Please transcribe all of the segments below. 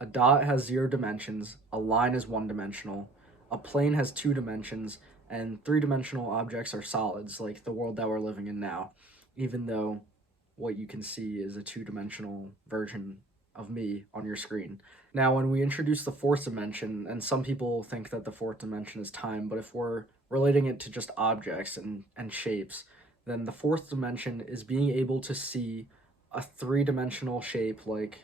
A dot has 0 dimensions, a line is 1 dimensional, a plane has 2 dimensions, and 3 dimensional objects are solids, like the world that we're living in now, even though what you can see is a 2 dimensional version of me on your screen. Now, when we introduce the fourth dimension, and some people think that the fourth dimension is time, but if we're relating it to just objects and shapes, then the fourth dimension is being able to see a 3 dimensional shape like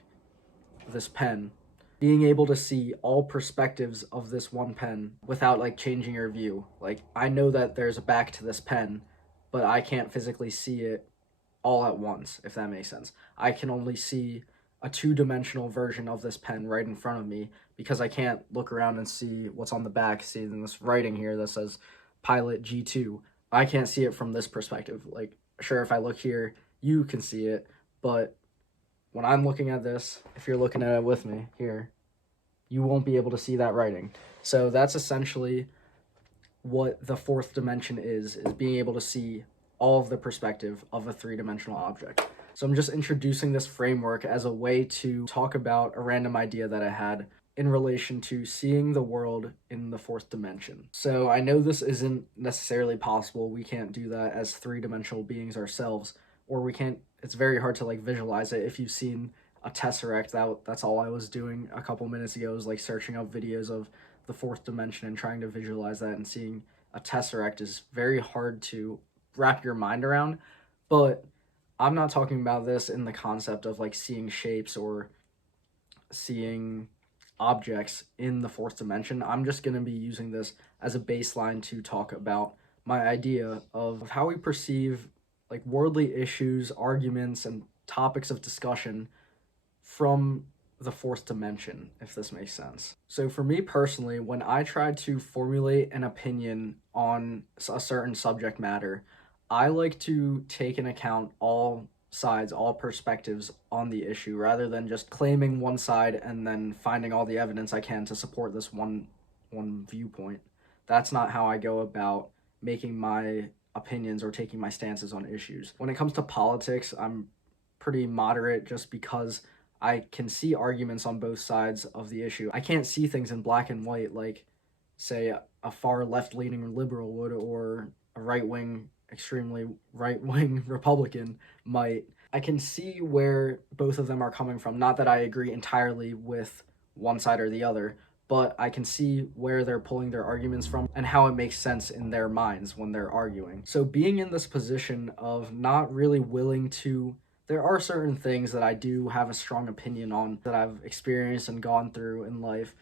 this pen, being able to see all perspectives of this one pen without like changing your view. Like, I know that there's a back to this pen, but I can't physically see it all at once, if that makes sense. I can only see a 2 dimensional version of this pen right in front of me because I can't look around and see what's on the back, see this writing here that says Pilot G2. I can't see it from this perspective. Like, sure, if I look here, you can see it, but when I'm looking at this, if you're looking at it with me here, you won't be able to see that writing. So that's essentially what the fourth dimension is being able to see all of the perspective of a 3 dimensional object. So I'm just introducing this framework as a way to talk about a random idea that I had in relation to seeing the world in the fourth dimension. So I know this isn't necessarily possible. We can't do that as 3 dimensional beings ourselves, or we can't, it's very hard to like visualize it. If you've seen a tesseract, that's all I was doing a couple minutes ago, was like searching up videos of the fourth dimension and trying to visualize that, and seeing a tesseract is very hard to wrap your mind around. But I'm not talking about this in the concept of like seeing shapes or seeing objects in the fourth dimension. I'm just going to be using this as a baseline to talk about my idea of how we perceive like worldly issues, arguments, and topics of discussion from the fourth dimension, if this makes sense. So for me personally, when I try to formulate an opinion on a certain subject matter, I like to take into account all sides, all perspectives on the issue, rather than just claiming one side and then finding all the evidence I can to support this one viewpoint. That's not how I go about making my opinions or taking my stances on issues. When it comes to politics, I'm pretty moderate just because I can see arguments on both sides of the issue. I can't see things in black and white like, say, a far left-leaning liberal would, or a right-wing, extremely right-wing Republican might. I can see where both of them are coming from. Not that I agree entirely with one side or the other, but I can see where they're pulling their arguments from and how it makes sense in their minds when they're arguing. So being in this position of not really willing to, there are certain things that I do have a strong opinion on that I've experienced and gone through in life,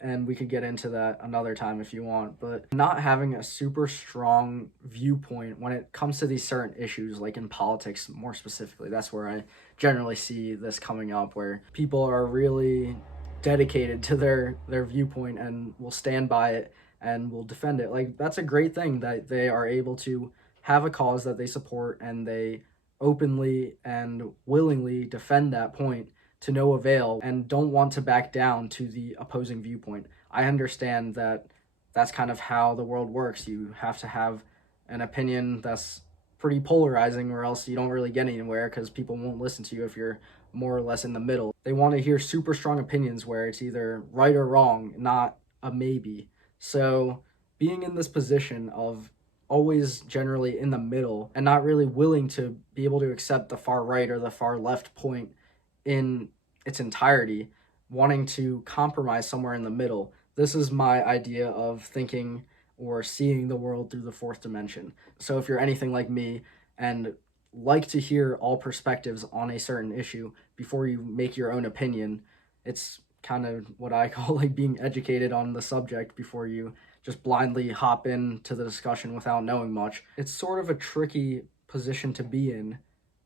and we could get into that another time if you want, but not having a super strong viewpoint when it comes to these certain issues, like in politics more specifically, that's where I generally see this coming up, where people are really dedicated to their viewpoint and will stand by it and will defend it. Like, that's a great thing that they are able to have a cause that they support and they openly and willingly defend that point to no avail and don't want to back down to the opposing viewpoint. I understand that that's kind of how the world works. You have to have an opinion that's pretty polarizing, or else you don't really get anywhere because people won't listen to you if you're more or less in the middle. They want to hear super strong opinions where it's either right or wrong, not a maybe. So being in this position of always generally in the middle and not really willing to be able to accept the far right or the far left point in its entirety, wanting to compromise somewhere in the middle. This is my idea of thinking or seeing the world through the fourth dimension. So if you're anything like me and like to hear all perspectives on a certain issue before you make your own opinion, it's kind of what I call like being educated on the subject before you just blindly hop into the discussion without knowing much. It's sort of a tricky position to be in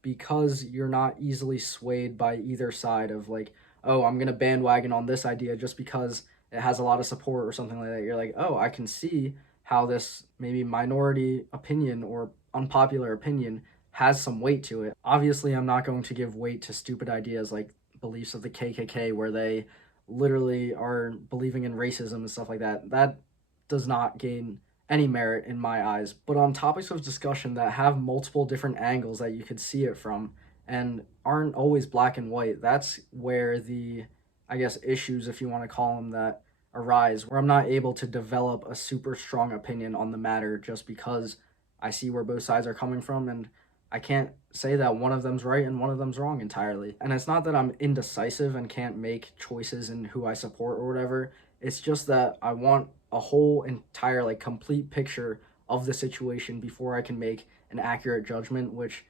because you're not easily swayed by either side of like, oh, I'm going to bandwagon on this idea just because it has a lot of support or something like that. You're like, oh, I can see how this maybe minority opinion or unpopular opinion has some weight to it. Obviously, I'm not going to give weight to stupid ideas like beliefs of the KKK where they literally are believing in racism and stuff like that. That does not gain any merit in my eyes. But on topics of discussion that have multiple different angles that you could see it from and aren't always black and white, that's where the I guess, issues, if you want to call them that, arise where I'm not able to develop a super strong opinion on the matter just because I see where both sides are coming from, and I can't say that one of them's right and one of them's wrong entirely. And it's not that I'm indecisive and can't make choices in who I support or whatever. It's just that I want a whole entire, like, complete picture of the situation before I can make an accurate judgment, which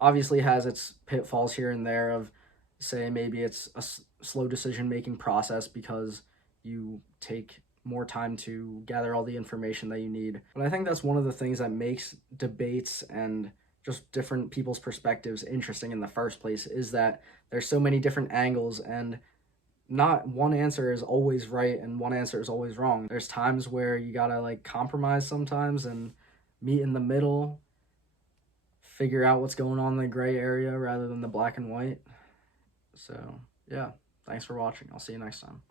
obviously has its pitfalls here and there of, say, maybe it's a slow decision making process because you take more time to gather all the information that you need. But I think that's one of the things that makes debates and just different people's perspectives interesting in the first place, is that there's so many different angles, and not one answer is always right and one answer is always wrong. There's times where you gotta, like, compromise sometimes and meet in the middle, figure out what's going on in the gray area rather than the black and white. So, yeah, thanks for watching. I'll see you next time.